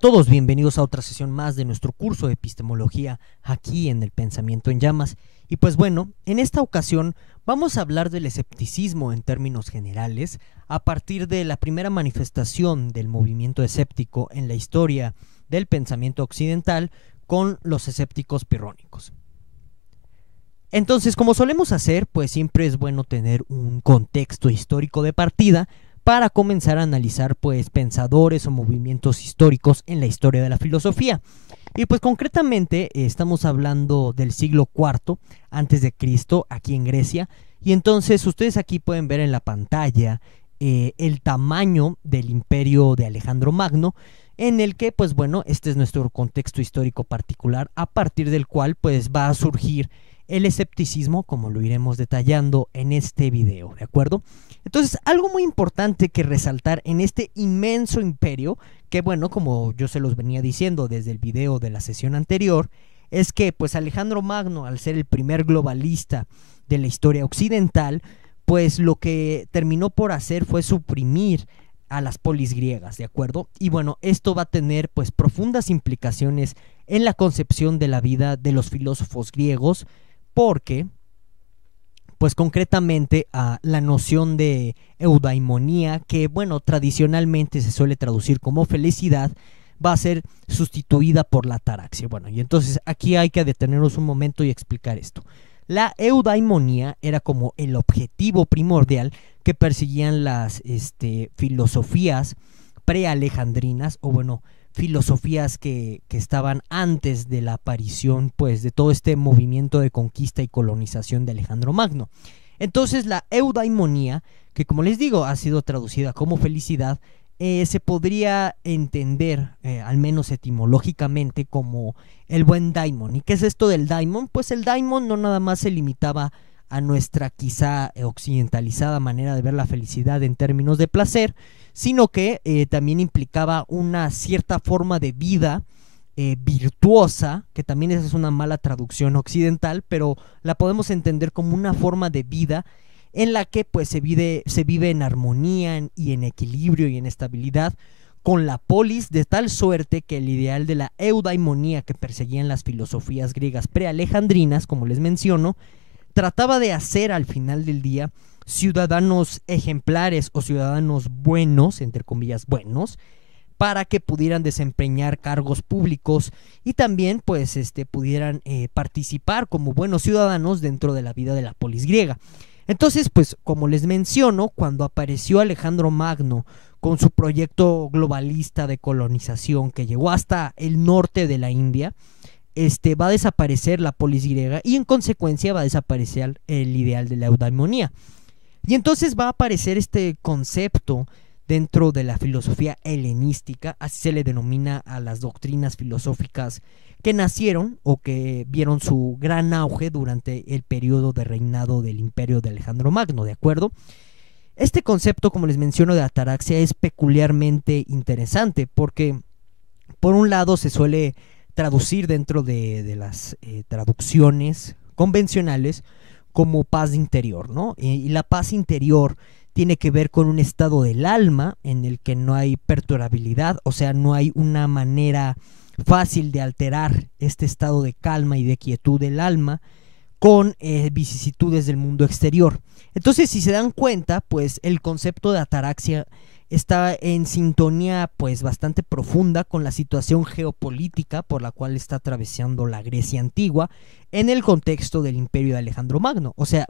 Hola a todos, bienvenidos a otra sesión más de nuestro curso de epistemología aquí en el Pensamiento en Llamas. Y pues bueno, en esta ocasión vamos a hablar del escepticismo en términos generales a partir de la primera manifestación del movimiento escéptico en la historia del pensamiento occidental con los escépticos pirrónicos. Entonces, como solemos hacer, pues siempre es bueno tener un contexto histórico de partida para comenzar a analizar pues pensadores o movimientos históricos en la historia de la filosofía. Y pues concretamente estamos hablando del siglo IV antes de Cristo aquí en Grecia, y entonces ustedes aquí pueden ver en la pantalla el tamaño del imperio de Alejandro Magno, en el que pues bueno, este es nuestro contexto histórico particular a partir del cual pues va a surgir el escepticismo, como lo iremos detallando en este video, ¿de acuerdo? Entonces, algo muy importante que resaltar en este inmenso imperio, que bueno, como yo se los venía diciendo desde el video de la sesión anterior, es que pues Alejandro Magno, al ser el primer globalista de la historia occidental, pues lo que terminó por hacer fue suprimir a las polis griegas, ¿de acuerdo? Y bueno, esto va a tener pues profundas implicaciones en la concepción de la vida de los filósofos griegos, porque pues concretamente la noción de eudaimonía, que bueno, tradicionalmente se suele traducir como felicidad, va a ser sustituida por la ataraxia. Bueno, y entonces aquí hay que detenernos un momento y explicar esto. La eudaimonía era como el objetivo primordial que perseguían las filosofías prealejandrinas, o bueno, filosofías que estaban antes de la aparición pues de todo este movimiento de conquista y colonización de Alejandro Magno. Entonces la eudaimonía, que como les digo ha sido traducida como felicidad, se podría entender al menos etimológicamente como el buen daimon. ¿Y qué es esto del daimon? Pues el daimon no nada más se limitaba a nuestra quizá occidentalizada manera de ver la felicidad en términos de placer, sino que también implicaba una cierta forma de vida virtuosa, que también esa es una mala traducción occidental, pero la podemos entender como una forma de vida en la que pues se vive en armonía y en equilibrio y en estabilidad con la polis, de tal suerte que el ideal de la eudaimonía que perseguían las filosofías griegas prealejandrinas, como les menciono, trataba de hacer al final del día ciudadanos ejemplares o ciudadanos buenos, entre comillas buenos, para que pudieran desempeñar cargos públicos y también pues pudieran participar como buenos ciudadanos dentro de la vida de la polis griega. Entonces, pues como les menciono, cuando apareció Alejandro Magno con su proyecto globalista de colonización que llegó hasta el norte de la India, va a desaparecer la polis griega y en consecuencia va a desaparecer el ideal de la eudaimonía. Y entonces va a aparecer este concepto dentro de la filosofía helenística, así se le denomina a las doctrinas filosóficas que nacieron o que vieron su gran auge durante el periodo de reinado del imperio de Alejandro Magno, ¿de acuerdo? Este concepto, como les menciono, de ataraxia es peculiarmente interesante porque por un lado se suele traducir dentro de las traducciones convencionales como paz interior, ¿no? Y la paz interior tiene que ver con un estado del alma en el que no hay perturbabilidad, o sea, no hay una manera fácil de alterar este estado de calma y de quietud del alma con vicisitudes del mundo exterior. Entonces, si se dan cuenta, pues el concepto de ataraxia está en sintonía pues bastante profunda con la situación geopolítica por la cual está atravesando la Grecia antigua en el contexto del imperio de Alejandro Magno. O sea,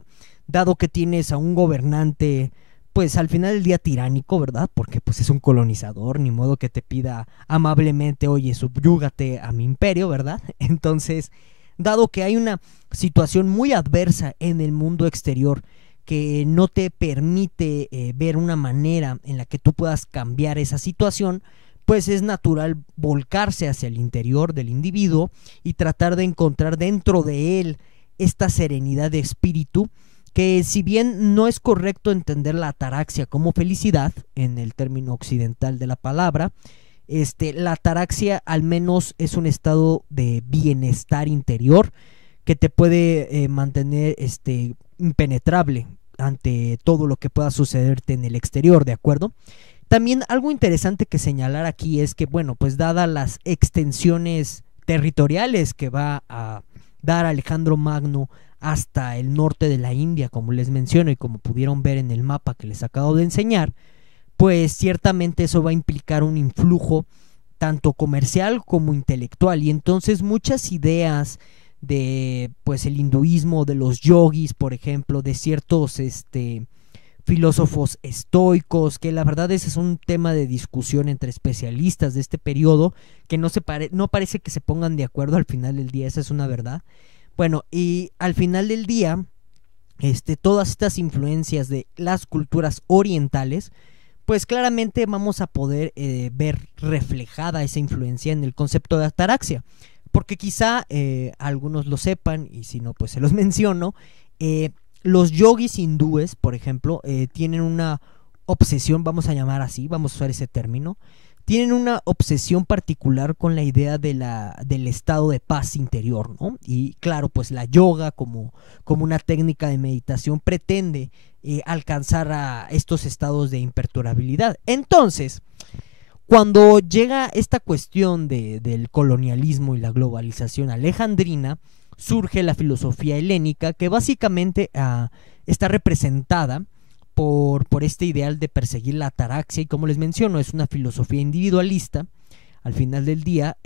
dado que tienes a un gobernante pues al final del día tiránico, ¿verdad? Porque pues es un colonizador, ni modo que te pida amablemente, oye, subyúgate a mi imperio, ¿verdad? Entonces, dado que hay una situación muy adversa en el mundo exterior que no te permite ver una manera en la que tú puedas cambiar esa situación, pues es natural volcarse hacia el interior del individuo y tratar de encontrar dentro de él esta serenidad de espíritu, que si bien no es correcto entender la ataraxia como felicidad en el término occidental de la palabra, la ataraxia al menos es un estado de bienestar interior que te puede mantener impenetrable ante todo lo que pueda sucederte en el exterior, ¿de acuerdo? También algo interesante que señalar aquí es que, bueno, pues dadas las extensiones territoriales que va a dar Alejandro Magno hasta el norte de la India, como les menciono y como pudieron ver en el mapa que les acabo de enseñar, pues ciertamente eso va a implicar un influjo tanto comercial como intelectual, y entonces muchas ideas de pues el hinduismo, de los yogis, por ejemplo, de ciertos filósofos estoicos, que la verdad ese es un tema de discusión entre especialistas de este periodo, que no parece que se pongan de acuerdo al final del día, esa es una verdad. Bueno, y al final del día, todas estas influencias de las culturas orientales, pues claramente vamos a poder ver reflejada esa influencia en el concepto de ataraxia, porque quizá algunos lo sepan, y si no, pues se los menciono. Los yogis hindúes, por ejemplo, tienen una obsesión, vamos a llamar así, vamos a usar ese término, tienen una obsesión particular con la idea del estado de paz interior, ¿no? Y claro, pues la yoga como una técnica de meditación pretende alcanzar a estos estados de imperturbabilidad. Entonces, cuando llega esta cuestión del colonialismo y la globalización alejandrina, surge la filosofía helénica, que básicamente está representada por este ideal de perseguir la ataraxia, y como les menciono, es una filosofía individualista. Al final del día,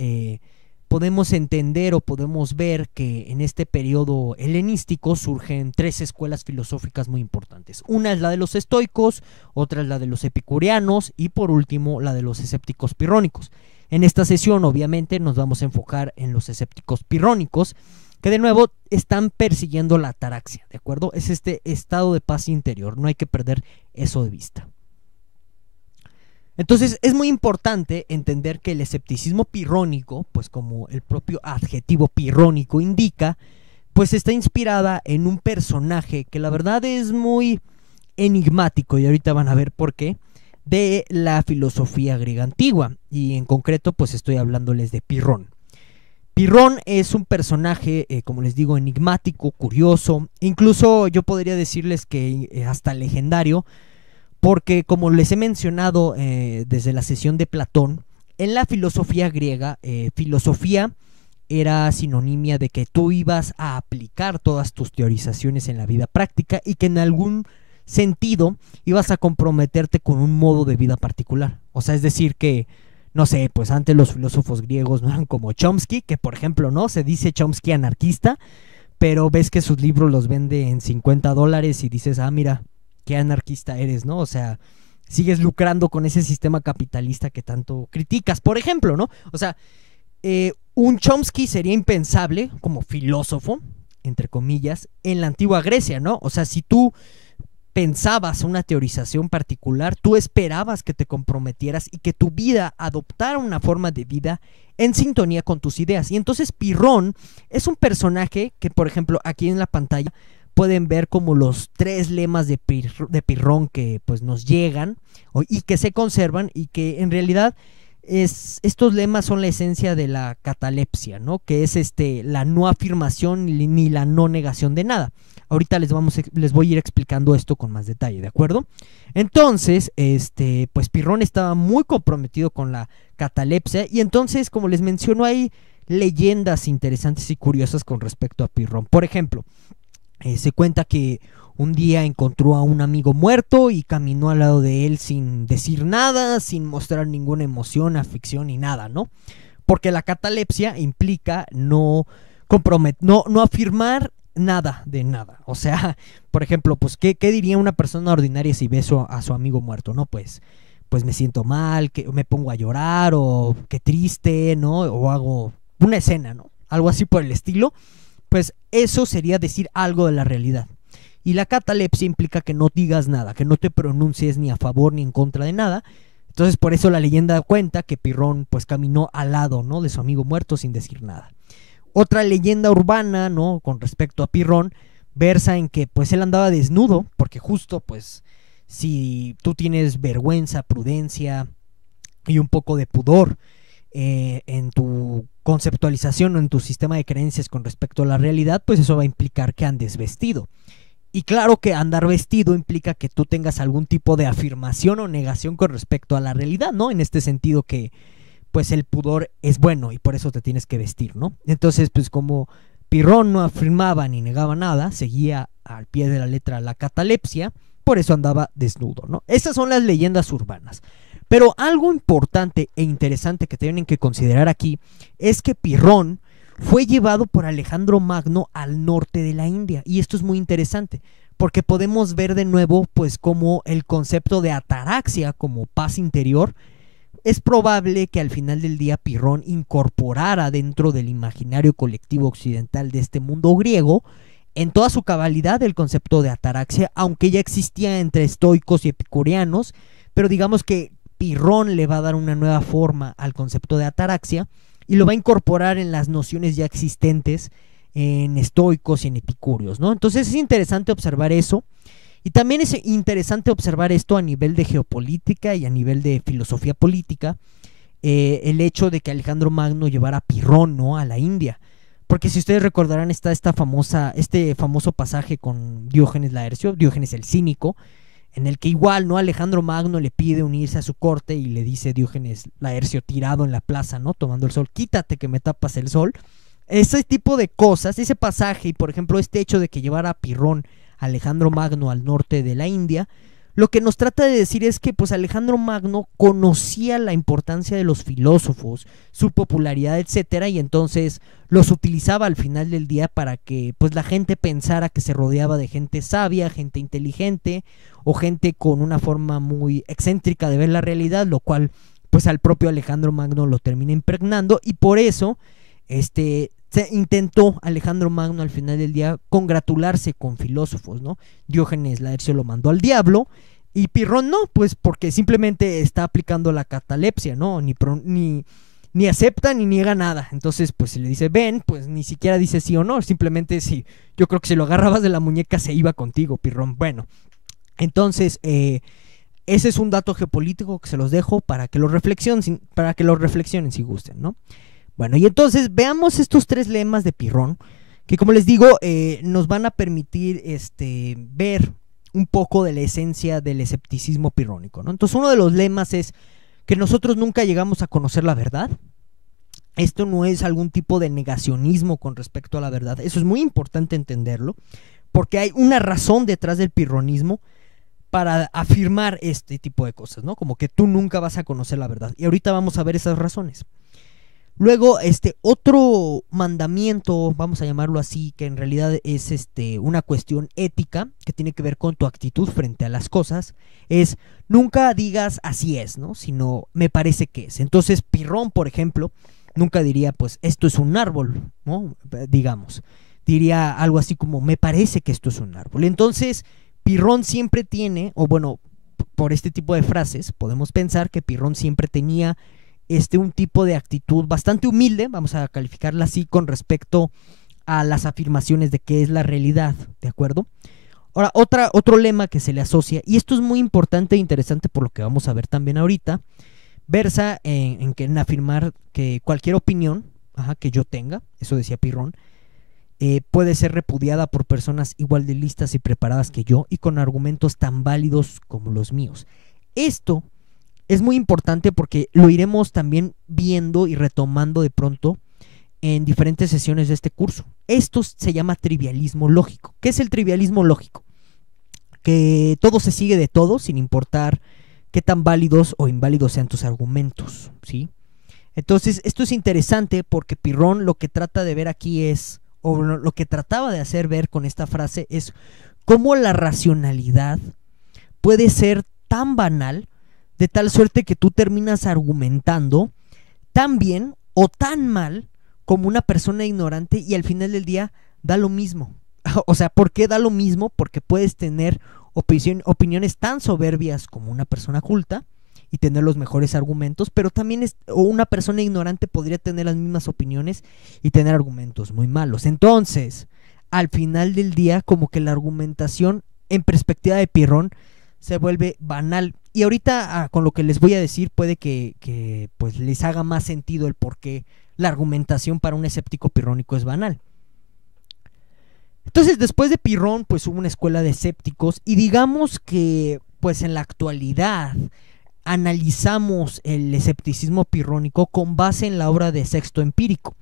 podemos entender o podemos ver que en este periodo helenístico surgen tres escuelas filosóficas muy importantes. Una es la de los estoicos, otra es la de los epicureanos y por último la de los escépticos pirrónicos. En esta sesión obviamente nos vamos a enfocar en los escépticos pirrónicos, que de nuevo están persiguiendo la ataraxia, ¿de acuerdo? Es este estado de paz interior, no hay que perder eso de vista. Entonces es muy importante entender que el escepticismo pirrónico, pues como el propio adjetivo pirrónico indica, pues está inspirada en un personaje que la verdad es muy enigmático, y ahorita van a ver por qué, de la filosofía griega antigua, y en concreto pues estoy hablándoles de Pirrón. Pirrón es un personaje, como les digo, enigmático, curioso, incluso yo podría decirles que hasta legendario, porque como les he mencionado desde la sesión de Platón, en la filosofía griega, filosofía era sinonimia de que tú ibas a aplicar todas tus teorizaciones en la vida práctica y que en algún sentido ibas a comprometerte con un modo de vida particular. O sea, es decir que, no sé, pues antes los filósofos griegos no eran como Chomsky, que por ejemplo, ¿no? Se dice Chomsky anarquista, pero ves que sus libros los vende en $50 y dices, ah, mira, qué anarquista eres, ¿no? O sea, sigues lucrando con ese sistema capitalista que tanto criticas, por ejemplo, ¿no? O sea, un Chomsky sería impensable como filósofo, entre comillas, en la antigua Grecia, ¿no? O sea, si tú pensabas una teorización particular, tú esperabas que te comprometieras y que tu vida adoptara una forma de vida en sintonía con tus ideas. Y entonces Pirrón es un personaje que, por ejemplo, aquí en la pantalla pueden ver como los tres lemas de Pirrón que pues nos llegan y que se conservan, y que en realidad estos lemas son la esencia de la catalepsia, ¿no? Que es la no afirmación ni la no negación de nada. Ahorita les voy a ir explicando esto con más detalle, ¿de acuerdo? Entonces, pues Pirrón estaba muy comprometido con la catalepsia, y entonces, como les menciono, hay leyendas interesantes y curiosas con respecto a Pirrón. Por ejemplo, se cuenta que un día encontró a un amigo muerto y caminó al lado de él sin decir nada, sin mostrar ninguna emoción, aflicción ni nada, ¿no? Porque la catalepsia implica no afirmar nada de nada. O sea, por ejemplo, pues ¿qué diría una persona ordinaria si ve a su amigo muerto? No, pues me siento mal, que me pongo a llorar, o qué triste, ¿no? O hago una escena, ¿no? Algo así por el estilo. Pues eso sería decir algo de la realidad. Y la catalepsia implica que no digas nada, que no te pronuncies ni a favor ni en contra de nada. Entonces por eso la leyenda cuenta que Pirrón pues caminó al lado, ¿no?, de su amigo muerto sin decir nada. Otra leyenda urbana, ¿no?, con respecto a Pirrón, versa en que pues él andaba desnudo, porque justo pues si tú tienes vergüenza, prudencia y un poco de pudor en tu conceptualización o en tu sistema de creencias con respecto a la realidad, pues eso va a implicar que andes vestido. Y claro que andar vestido implica que tú tengas algún tipo de afirmación o negación con respecto a la realidad, ¿no? En este sentido que pues el pudor es bueno y por eso te tienes que vestir, ¿no? Entonces, pues como Pirrón no afirmaba ni negaba nada, seguía al pie de la letra la catalepsia, por eso andaba desnudo, ¿no? Esas son las leyendas urbanas. Pero algo importante e interesante que tienen que considerar aquí es que Pirrón fue llevado por Alejandro Magno al norte de la India. Y esto es muy interesante, porque podemos ver de nuevo pues como el concepto de ataraxia como paz interior. Es probable que al final del día Pirrón incorporara dentro del imaginario colectivo occidental de este mundo griego en toda su cabalidad el concepto de ataraxia, aunque ya existía entre estoicos y epicureanos, pero digamos que Pirrón le va a dar una nueva forma al concepto de ataraxia y lo va a incorporar en las nociones ya existentes en estoicos y en epicúreos, ¿no? Entonces es interesante observar eso. Y también es interesante observar esto a nivel de geopolítica y a nivel de filosofía política, el hecho de que Alejandro Magno llevara a Pirrón, ¿no?, a la India. Porque si ustedes recordarán está este famoso pasaje con Diógenes Laercio, Diógenes el Cínico, en el que igual, ¿no?, Alejandro Magno le pide unirse a su corte y le dice Diógenes Laercio tirado en la plaza, ¿no?, tomando el sol, quítate que me tapas el sol. Ese tipo de cosas, ese pasaje y por ejemplo este hecho de que llevara a Pirrón Alejandro Magno al norte de la India, lo que nos trata de decir es que pues Alejandro Magno conocía la importancia de los filósofos, su popularidad, etcétera, y entonces los utilizaba al final del día para que pues la gente pensara que se rodeaba de gente sabia, gente inteligente o gente con una forma muy excéntrica de ver la realidad, lo cual pues al propio Alejandro Magno lo termina impregnando y por eso se intentó Alejandro Magno al final del día congratularse con filósofos, ¿no? Diógenes Laercio lo mandó al diablo y Pirrón no, pues porque simplemente está aplicando la catalepsia, ¿no? Ni acepta ni niega nada. Entonces, pues si le dice ven, pues ni siquiera dice sí o no, simplemente sí. Yo creo que si lo agarrabas de la muñeca se iba contigo, Pirrón. Bueno, entonces ese es un dato geopolítico que se los dejo para que lo reflexionen si gusten, ¿no? Bueno, y entonces veamos estos tres lemas de Pirrón, que como les digo, nos van a permitir ver un poco de la esencia del escepticismo pirrónico, ¿no? Entonces uno de los lemas es que nosotros nunca llegamos a conocer la verdad. Esto no es algún tipo de negacionismo con respecto a la verdad, eso es muy importante entenderlo, porque hay una razón detrás del pirronismo para afirmar este tipo de cosas, ¿no? Como que tú nunca vas a conocer la verdad, y ahorita vamos a ver esas razones. Luego, otro mandamiento, vamos a llamarlo así, que en realidad es una cuestión ética que tiene que ver con tu actitud frente a las cosas, es nunca digas así es, ¿no? Sino me parece que es. Entonces, Pirrón, por ejemplo, nunca diría, pues, esto es un árbol, ¿no? Digamos. Diría algo así como, me parece que esto es un árbol. Entonces, Pirrón siempre tiene, o bueno, por este tipo de frases, podemos pensar que Pirrón siempre tenía un tipo de actitud bastante humilde, vamos a calificarla así, con respecto a las afirmaciones de qué es la realidad, ¿de acuerdo? Ahora, otro lema que se le asocia, y esto es muy importante e interesante por lo que vamos a ver también ahorita, versa en afirmar que cualquier opinión que yo tenga, eso decía Pirrón, puede ser repudiada por personas igual de listas y preparadas que yo y con argumentos tan válidos como los míos. Esto es muy importante porque lo iremos también viendo y retomando de pronto en diferentes sesiones de este curso. Esto se llama trivialismo lógico. ¿Qué es el trivialismo lógico? Que todo se sigue de todo sin importar qué tan válidos o inválidos sean tus argumentos, ¿sí? Entonces, esto es interesante porque Pirrón lo que trata de ver aquí es, o lo que trataba de hacer ver con esta frase es cómo la racionalidad puede ser tan banal de tal suerte que tú terminas argumentando tan bien o tan mal como una persona ignorante y al final del día da lo mismo. O sea, ¿por qué da lo mismo? Porque puedes tener opiniones tan soberbias como una persona culta y tener los mejores argumentos, pero también una persona ignorante podría tener las mismas opiniones y tener argumentos muy malos. Entonces, al final del día, como que la argumentación en perspectiva de Pirrón se vuelve banal. Y ahorita con lo que les voy a decir puede que pues les haga más sentido el por qué la argumentación para un escéptico pirrónico es banal. Entonces, después de Pirrón, pues hubo una escuela de escépticos y digamos que, pues en la actualidad, analizamos el escepticismo pirrónico con base en la obra de Sexto Empírico.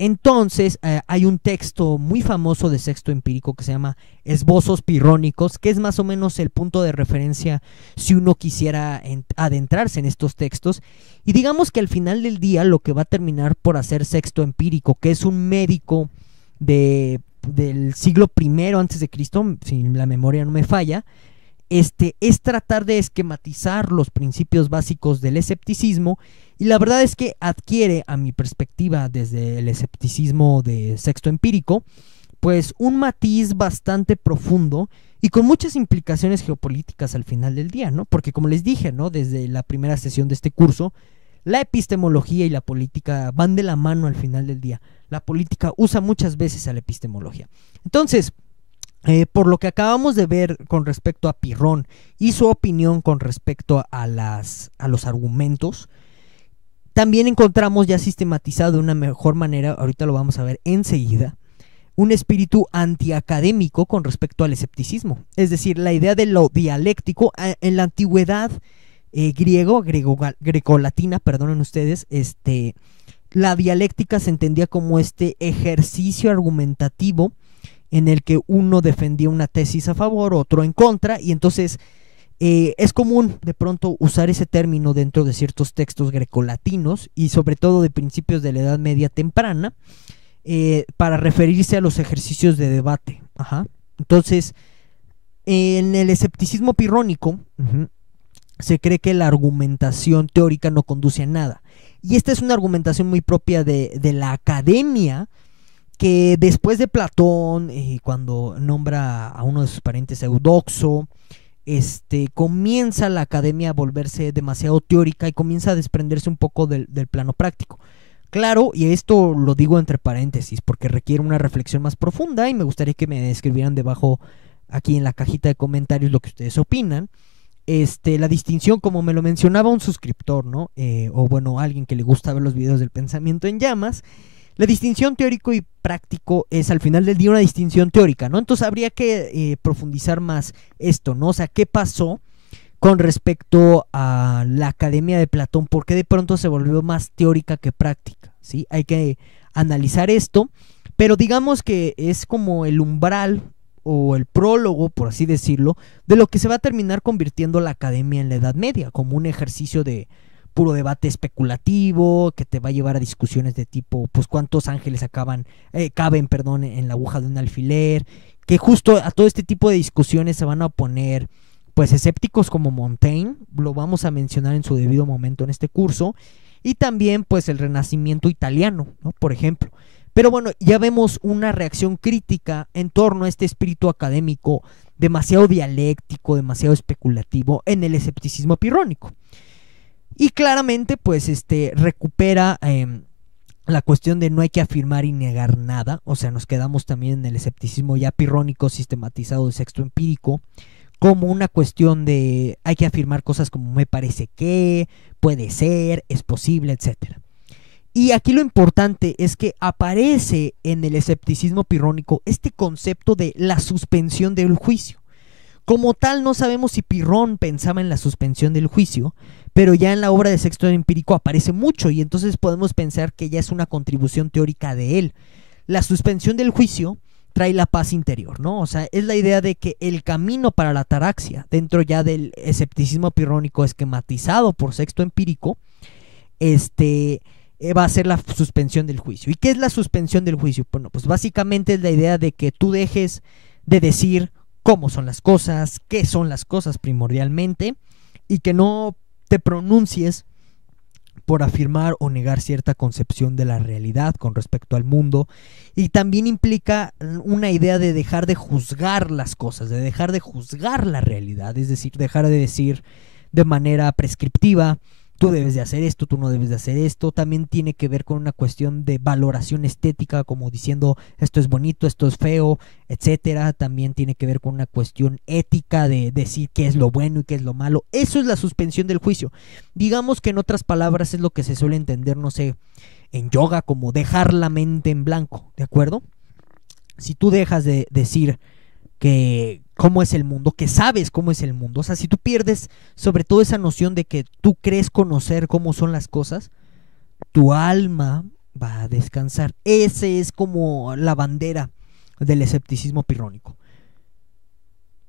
Entonces, hay un texto muy famoso de Sexto Empírico que se llama Esbozos Pirrónicos, que es más o menos el punto de referencia si uno quisiera adentrarse en estos textos. Y digamos que al final del día lo que va a terminar por hacer Sexto Empírico, que es un médico del siglo I antes de Cristo, si la memoria no me falla, es tratar de esquematizar los principios básicos del escepticismo, y la verdad es que adquiere, a mi perspectiva, desde el escepticismo de Sexto Empírico, pues un matiz bastante profundo y con muchas implicaciones geopolíticas al final del día, ¿no? Porque como les dije, ¿no? Desde la primera sesión de este curso, la epistemología y la política van de la mano al final del día. La política usa muchas veces a la epistemología. Entonces, por lo que acabamos de ver con respecto a Pirrón y su opinión con respecto a los argumentos, también encontramos ya sistematizado de una mejor manera, ahorita lo vamos a ver enseguida, un espíritu antiacadémico con respecto al escepticismo. Es decir, la idea de lo dialéctico en la antigüedad grecolatina, perdonen ustedes, la dialéctica se entendía como este ejercicio argumentativo en el que uno defendía una tesis a favor, otro en contra, y entonces es común de pronto usar ese término dentro de ciertos textos grecolatinos y sobre todo de principios de la Edad Media temprana, para referirse a los ejercicios de debate. Ajá. Entonces, en el escepticismo pirrónico, se cree que la argumentación teórica no conduce a nada. Y esta es una argumentación muy propia de la academia, que después de Platón, cuando nombra a uno de sus parientes Eudoxo, comienza la academia a volverse demasiado teórica y comienza a desprenderse un poco del plano práctico. Claro, y esto lo digo entre paréntesis porque requiere una reflexión más profunda y me gustaría que me escribieran debajo aquí en la cajita de comentarios lo que ustedes opinan. La distinción, como me lo mencionaba un suscriptor, ¿no? O bueno, alguien que le gusta ver los videos del pensamiento en llamas, la distinción teórico y práctico es al final del día una distinción teórica, ¿no? Entonces habría que profundizar más esto, ¿no? O sea, ¿qué pasó con respecto a la academia de Platón? ¿Por qué de pronto se volvió más teórica que práctica? ¿Sí? Hay que analizar esto, pero digamos que es como el umbral o el prólogo, por así decirlo, de lo que se va a terminar convirtiendo la academia en la Edad Media, como un ejercicio de puro debate especulativo que te va a llevar a discusiones de tipo, pues cuántos ángeles caben, en la aguja de un alfiler, que justo a todo este tipo de discusiones se van a oponer pues escépticos como Montaigne, lo vamos a mencionar en su debido momento en este curso, y también pues el Renacimiento italiano, ¿no? Por ejemplo. Pero bueno, ya vemos una reacción crítica en torno a este espíritu académico demasiado dialéctico, demasiado especulativo en el escepticismo pirrónico. Y claramente pues recupera la cuestión de no hay que afirmar y negar nada, o sea, nos quedamos también en el escepticismo ya pirrónico sistematizado de Sexto Empírico, como una cuestión de hay que afirmar cosas como me parece que, puede ser, es posible, etcétera. Y aquí lo importante es que aparece en el escepticismo pirrónico este concepto de la suspensión del juicio. Como tal, no sabemos si Pirrón pensaba en la suspensión del juicio, pero ya en la obra de Sexto Empírico aparece mucho y entonces podemos pensar que ya es una contribución teórica de él. La suspensión del juicio trae la paz interior, ¿no? O sea, es la idea de que el camino para la ataraxia, dentro ya del escepticismo pirrónico esquematizado por Sexto Empírico, va a ser la suspensión del juicio. ¿Y qué es la suspensión del juicio? Bueno, pues básicamente es la idea de que tú dejes de decir cómo son las cosas, qué son las cosas primordialmente, y que no te pronuncies por afirmar o negar cierta concepción de la realidad con respecto al mundo. Y también implica una idea de dejar de juzgar las cosas, de dejar de juzgar la realidad, es decir, dejar de decir de manera prescriptiva tú debes de hacer esto, tú no debes de hacer esto. También tiene que ver con una cuestión de valoración estética, como diciendo esto es bonito, esto es feo, etcétera. También tiene que ver con una cuestión ética de decir qué es lo bueno y qué es lo malo. Eso es la suspensión del juicio. Digamos que en otras palabras es lo que se suele entender, no sé, en yoga como dejar la mente en blanco, ¿de acuerdo? si tú dejas de decir que cómo es el mundo, que sabes cómo es el mundo, o sea, si tú pierdes sobre todo esa noción de que tú crees conocer cómo son las cosas, tu alma va a descansar. Ese es como la bandera del escepticismo pirrónico.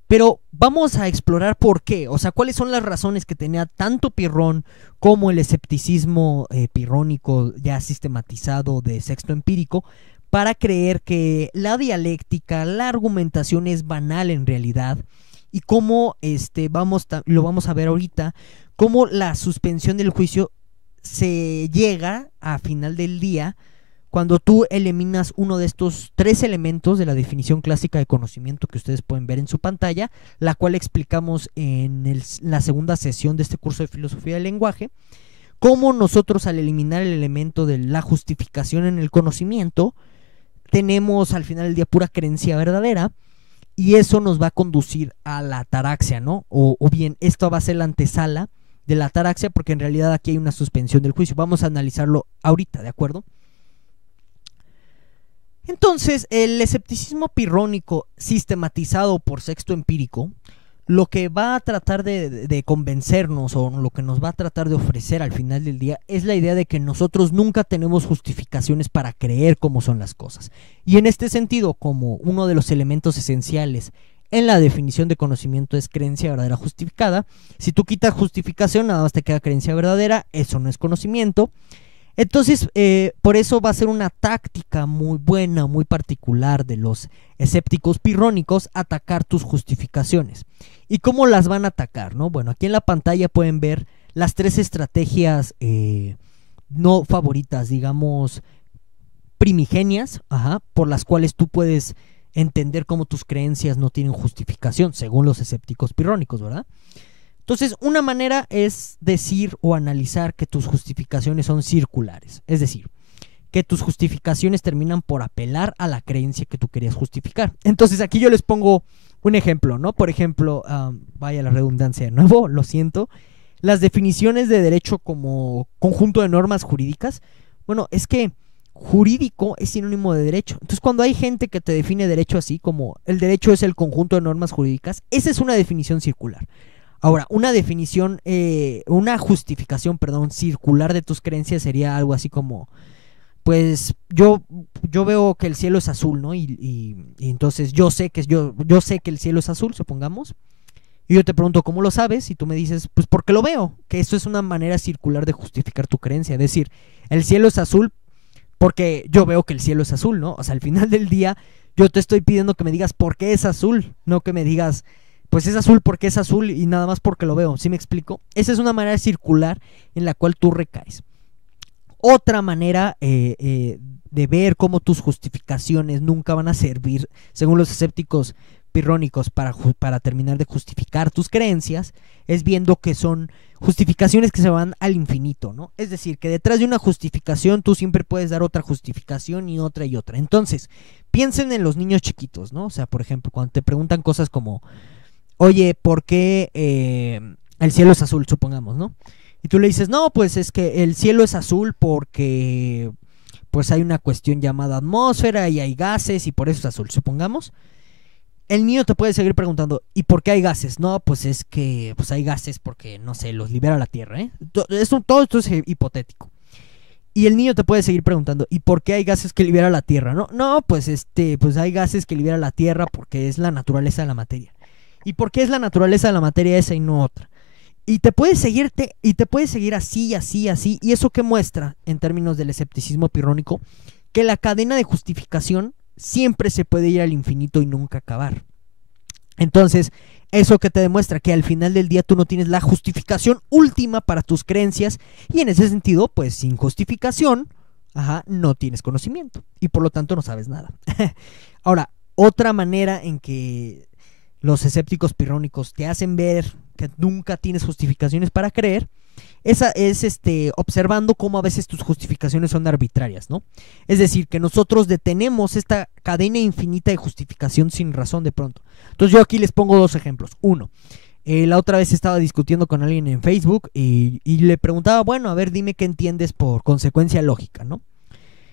Pero vamos a explorar por qué, o sea, cuáles son las razones que tenía tanto Pirrón como el escepticismo pirrónico ya sistematizado de sexto empírico para creer que la dialéctica, la argumentación es banal en realidad y cómo lo vamos a ver ahorita, cómo la suspensión del juicio se llega a final del día cuando tú eliminas uno de estos tres elementos de la definición clásica de conocimiento que ustedes pueden ver en su pantalla, la cual explicamos en la segunda sesión de este curso de filosofía del lenguaje, cómo nosotros al eliminar el elemento de la justificación en el conocimiento, tenemos al final del día pura creencia verdadera, y eso nos va a conducir a la ataraxia, ¿no? O bien, esto va a ser la antesala de la ataraxia, porque en realidad aquí hay una suspensión del juicio. Vamos a analizarlo ahorita, ¿de acuerdo? Entonces, el escepticismo pirrónico sistematizado por sexto empírico, lo que va a tratar de convencernos o lo que nos va a tratar de ofrecer al final del día es la idea de que nosotros nunca tenemos justificaciones para creer cómo son las cosas. Y en este sentido, como uno de los elementos esenciales en la definición de conocimiento es creencia verdadera justificada, si tú quitas justificación nada más te queda creencia verdadera, eso no es conocimiento. Entonces, por eso va a ser una táctica muy buena, muy particular de los escépticos pirrónicos atacar tus justificaciones. ¿Y cómo las van a atacar, no? Bueno, aquí en la pantalla pueden ver las tres estrategias no favoritas, digamos, primigenias, por las cuales tú puedes entender cómo tus creencias no tienen justificación, según los escépticos pirrónicos, ¿verdad? Entonces, una manera es decir o analizar que tus justificaciones son circulares, es decir, que tus justificaciones terminan por apelar a la creencia que tú querías justificar. Entonces, aquí yo les pongo un ejemplo, ¿no? Por ejemplo, vaya la redundancia de nuevo, lo siento, las definiciones de derecho como conjunto de normas jurídicas, bueno, es que jurídico es sinónimo de derecho. Entonces, cuando hay gente que te define derecho así, como el derecho es el conjunto de normas jurídicas, esa es una definición circular. Ahora, una definición, una justificación, perdón, circular de tus creencias sería algo así como, pues yo veo que el cielo es azul, ¿no? Y entonces yo sé que el cielo es azul, supongamos. Y yo te pregunto, ¿cómo lo sabes? Y tú me dices, pues porque lo veo. Que eso es una manera circular de justificar tu creencia. Es decir, el cielo es azul porque yo veo que el cielo es azul, ¿no? O sea, al final del día yo te estoy pidiendo que me digas por qué es azul, no que me digas pues es azul porque es azul y nada más porque lo veo. ¿Sí me explico? Esa es una manera circular en la cual tú recaes. Otra manera de ver cómo tus justificaciones nunca van a servir, según los escépticos pirrónicos, para terminar de justificar tus creencias, es viendo que son justificaciones que se van al infinito, ¿no? Es decir, que detrás de una justificación tú siempre puedes dar otra justificación y otra y otra. Entonces, piensen en los niños chiquitos, ¿no? O sea, por ejemplo, cuando te preguntan cosas como, oye, ¿por qué el cielo es azul? Supongamos, ¿no? Y tú le dices, no, pues es que el cielo es azul porque pues hay una cuestión llamada atmósfera y hay gases y por eso es azul, supongamos. El niño te puede seguir preguntando, ¿y por qué hay gases? No, pues es que pues hay gases porque, no sé, los libera la Tierra, ¿eh? Todo esto es hipotético. Y el niño te puede seguir preguntando, ¿y por qué hay gases que libera la Tierra? No, pues pues hay gases que libera la Tierra porque es la naturaleza de la materia. ¿Y por qué es la naturaleza de la materia esa y no otra? Y te puedes seguir así, así, así. ¿Y eso qué muestra en términos del escepticismo pirrónico? Que la cadena de justificación siempre se puede ir al infinito y nunca acabar. Entonces, eso que te demuestra que al final del día tú no tienes la justificación última para tus creencias y en ese sentido, pues sin justificación, no tienes conocimiento y por lo tanto no sabes nada. Ahora, otra manera en que los escépticos pirrónicos te hacen ver que nunca tienes justificaciones para creer, esa es observando cómo a veces tus justificaciones son arbitrarias, ¿no? Es decir, que nosotros detenemos esta cadena infinita de justificación sin razón de pronto. Entonces yo aquí les pongo dos ejemplos. Uno, la otra vez estaba discutiendo con alguien en Facebook y le preguntaba, bueno, a ver, dime qué entiendes por consecuencia lógica, ¿no?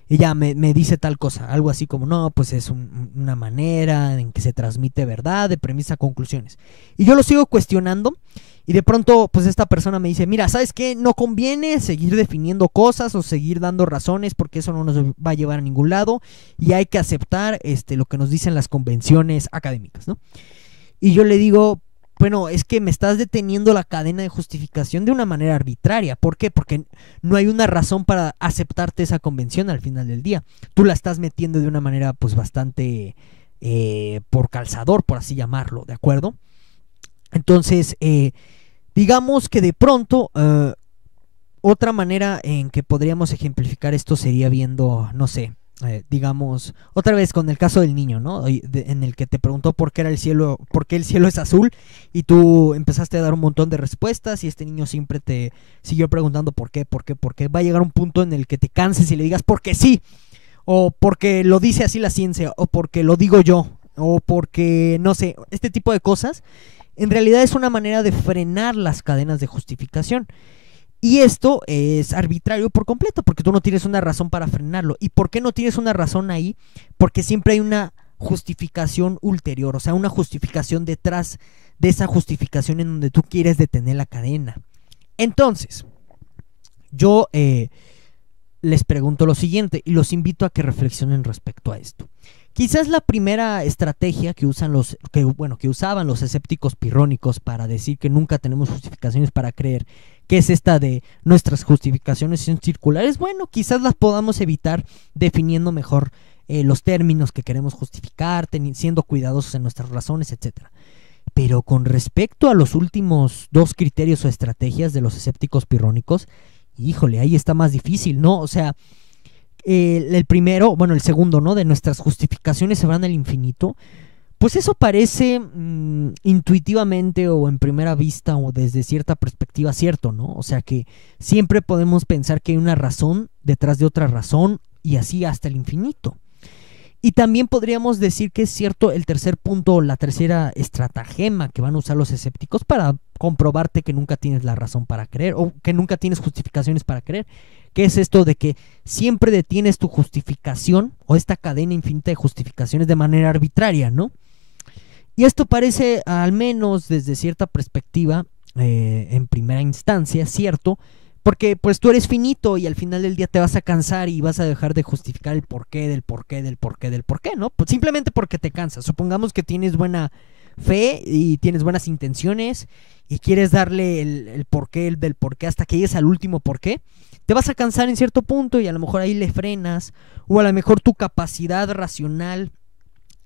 ella me dice tal cosa, algo así como, no, pues es una manera en que se transmite verdad, de premisa a conclusiones. Y yo lo sigo cuestionando y de pronto pues esta persona me dice, mira, ¿sabes qué? No conviene seguir definiendo cosas o seguir dando razones porque eso no nos va a llevar a ningún lado y hay que aceptar lo que nos dicen las convenciones académicas, ¿no? Y yo le digo, bueno, es que me estás deteniendo la cadena de justificación de una manera arbitraria. ¿Por qué? Porque no hay una razón para aceptarte esa convención al final del día. Tú la estás metiendo de una manera pues bastante por calzador, por así llamarlo, ¿de acuerdo? Entonces, digamos que de pronto, otra manera en que podríamos ejemplificar esto sería viendo, no sé, digamos, otra vez con el caso del niño, ¿no? En el que te preguntó por qué era el cielo, por qué el cielo es azul y tú empezaste a dar un montón de respuestas y este niño siempre te siguió preguntando por qué, por qué, por qué. Va a llegar un punto en el que te canses y le digas porque sí, o porque lo dice así la ciencia, o porque lo digo yo, o porque, no sé, este tipo de cosas. En realidad es una manera de frenar las cadenas de justificación. Y esto es arbitrario por completo, porque tú no tienes una razón para frenarlo. ¿Y por qué no tienes una razón ahí? Porque siempre hay una justificación ulterior, o sea, una justificación detrás de esa justificación en donde tú quieres detener la cadena. Entonces, yo les pregunto lo siguiente y los invito a que reflexionen respecto a esto. Quizás la primera estrategia que usaban los escépticos pirrónicos para decir que nunca tenemos justificaciones para creer, que es esta de nuestras justificaciones son circulares, bueno, quizás las podamos evitar definiendo mejor los términos que queremos justificar, siendo cuidadosos en nuestras razones, etcétera. Pero con respecto a los últimos dos criterios o estrategias de los escépticos pirrónicos, híjole, ahí está más difícil, ¿no? O sea, el segundo, ¿no? De nuestras justificaciones se van al infinito. Pues eso parece intuitivamente o en primera vista o desde cierta perspectiva cierto, ¿no? O sea que siempre podemos pensar que hay una razón detrás de otra razón y así hasta el infinito. Y también podríamos decir que es cierto el tercer punto o la tercera estratagema que van a usar los escépticos para comprobarte que nunca tienes la razón para creer o que nunca tienes justificaciones para creer, que es esto de que siempre detienes tu justificación o esta cadena infinita de justificaciones de manera arbitraria, ¿no? Y esto parece, al menos desde cierta perspectiva, en primera instancia, cierto, porque pues tú eres finito y al final del día te vas a cansar y vas a dejar de justificar el porqué, del porqué, del porqué, del porqué, ¿no? Pues simplemente porque te cansas. Supongamos que tienes buena fe y tienes buenas intenciones y quieres darle el porqué, del porqué hasta que llegues al último porqué. Te vas a cansar en cierto punto y a lo mejor ahí le frenas o a lo mejor tu capacidad racional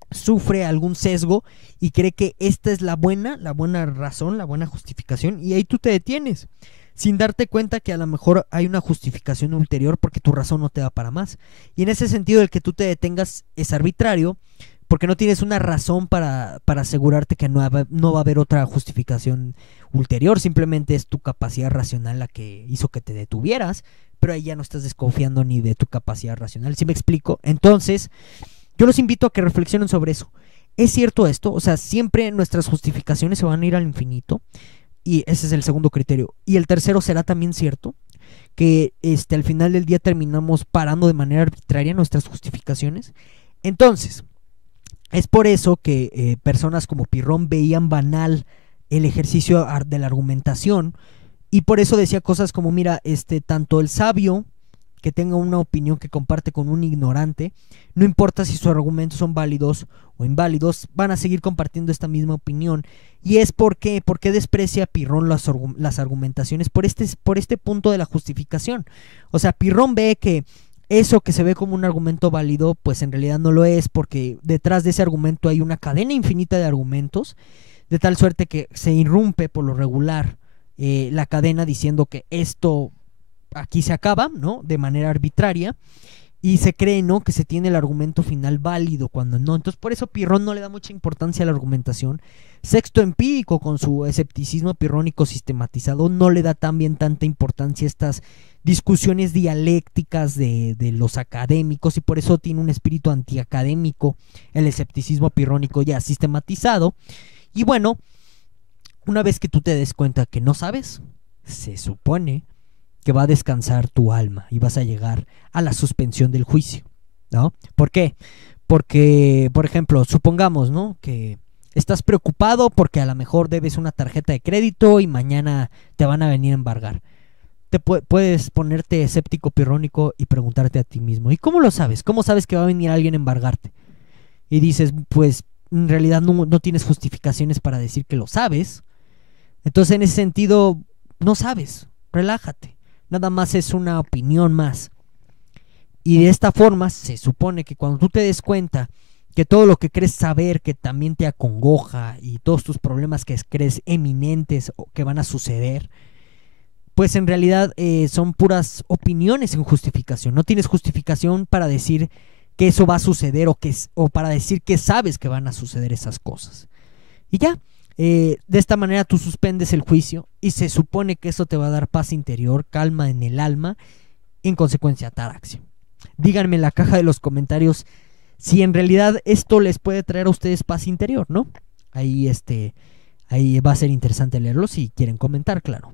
sufre algún sesgo y cree que esta es la buena razón, la buena justificación y ahí tú te detienes sin darte cuenta que a lo mejor hay una justificación ulterior porque tu razón no te da para más. Y en ese sentido el que tú te detengas es arbitrario porque no tienes una razón para asegurarte que no va a haber otra justificación ulterior, simplemente es tu capacidad racional la que hizo que te detuvieras, pero ahí ya no estás desconfiando ni de tu capacidad racional, ¿sí me explico? Entonces, yo los invito a que reflexionen sobre eso. ¿Es cierto esto? O sea, siempre nuestras justificaciones se van a ir al infinito. Y ese es el segundo criterio. Y el tercero, ¿será también cierto que al final del día terminamos parando de manera arbitraria nuestras justificaciones? Entonces, es por eso que personas como Pirrón veían banal el ejercicio de la argumentación y por eso decía cosas como, mira, tanto el sabio que tenga una opinión que comparte con un ignorante, no importa si sus argumentos son válidos o inválidos, van a seguir compartiendo esta misma opinión. Y es porque desprecia Pirrón las argumentaciones por este punto de la justificación. O sea, Pirrón ve que eso que se ve como un argumento válido, pues en realidad no lo es, porque detrás de ese argumento hay una cadena infinita de argumentos, de tal suerte que se irrumpe por lo regular la cadena diciendo que esto aquí se acaba, ¿no? De manera arbitraria. Y se cree, ¿no?, que se tiene el argumento final válido cuando no. Entonces por eso Pirrón no le da mucha importancia a la argumentación. Sexto Empírico, con su escepticismo pirrónico sistematizado, no le da también tanta importancia a estas discusiones dialécticas de los académicos y por eso tiene un espíritu antiacadémico el escepticismo pirrónico ya sistematizado. Y bueno, una vez que tú te des cuenta que no sabes, se supone que va a descansar tu alma y vas a llegar a la suspensión del juicio, ¿no? ¿Por qué? Porque, por ejemplo, supongamos, ¿no?, que estás preocupado porque a lo mejor debes una tarjeta de crédito y mañana te van a venir a embargar. Puedes ponerte escéptico pirrónico y preguntarte a ti mismo, ¿y cómo lo sabes? ¿Cómo sabes que va a venir alguien a embargarte? Y dices, pues en realidad no tienes justificaciones para decir que lo sabes. Entonces, en ese sentido, no sabes, relájate. Nada más es una opinión más. Y de esta forma se supone que cuando tú te des cuenta que todo lo que crees saber, que también te acongoja, y todos tus problemas que crees eminentes o que van a suceder, pues en realidad son puras opiniones sin justificación. No tienes justificación para decir que eso va a suceder o para decir que sabes que van a suceder esas cosas. Y ya, de esta manera tú suspendes el juicio y se supone que eso te va a dar paz interior, calma en el alma, y en consecuencia ataraxia. Díganme en la caja de los comentarios si en realidad esto les puede traer a ustedes paz interior, ¿no? Ahí va a ser interesante leerlo si quieren comentar, claro.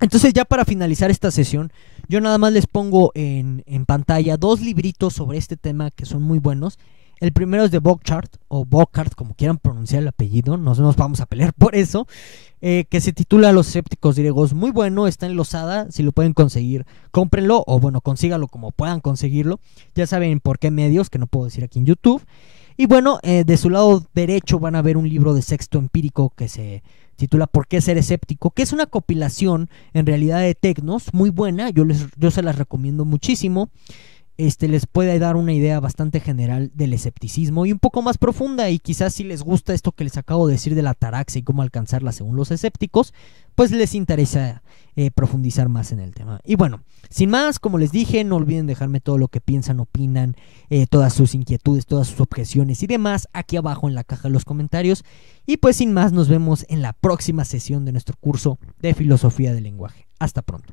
Entonces, ya para finalizar esta sesión, yo nada más les pongo en pantalla 2 libritos sobre este tema que son muy buenos. El primero es de Burchard, o Burchard, como quieran pronunciar el apellido, no nos vamos a pelear por eso, que se titula Los escépticos griegos. Muy bueno, está en Losada, si lo pueden conseguir, cómprenlo, o bueno, consígalo como puedan conseguirlo. Ya saben por qué medios, que no puedo decir aquí en YouTube. Y bueno, de su lado derecho van a ver un libro de Sexto Empírico que se titula ¿Por qué ser escéptico?, que es una compilación en realidad de tecnos muy buena. Yo se las recomiendo muchísimo. Les puede dar una idea bastante general del escepticismo y un poco más profunda, y quizás si les gusta esto que les acabo de decir de la ataraxia y cómo alcanzarla según los escépticos, pues les interesa profundizar más en el tema. Y bueno, sin más, como les dije, no olviden dejarme todo lo que piensan, opinan, todas sus inquietudes, todas sus objeciones y demás aquí abajo en la caja de los comentarios. Y pues sin más, nos vemos en la próxima sesión de nuestro curso de filosofía del lenguaje. Hasta pronto.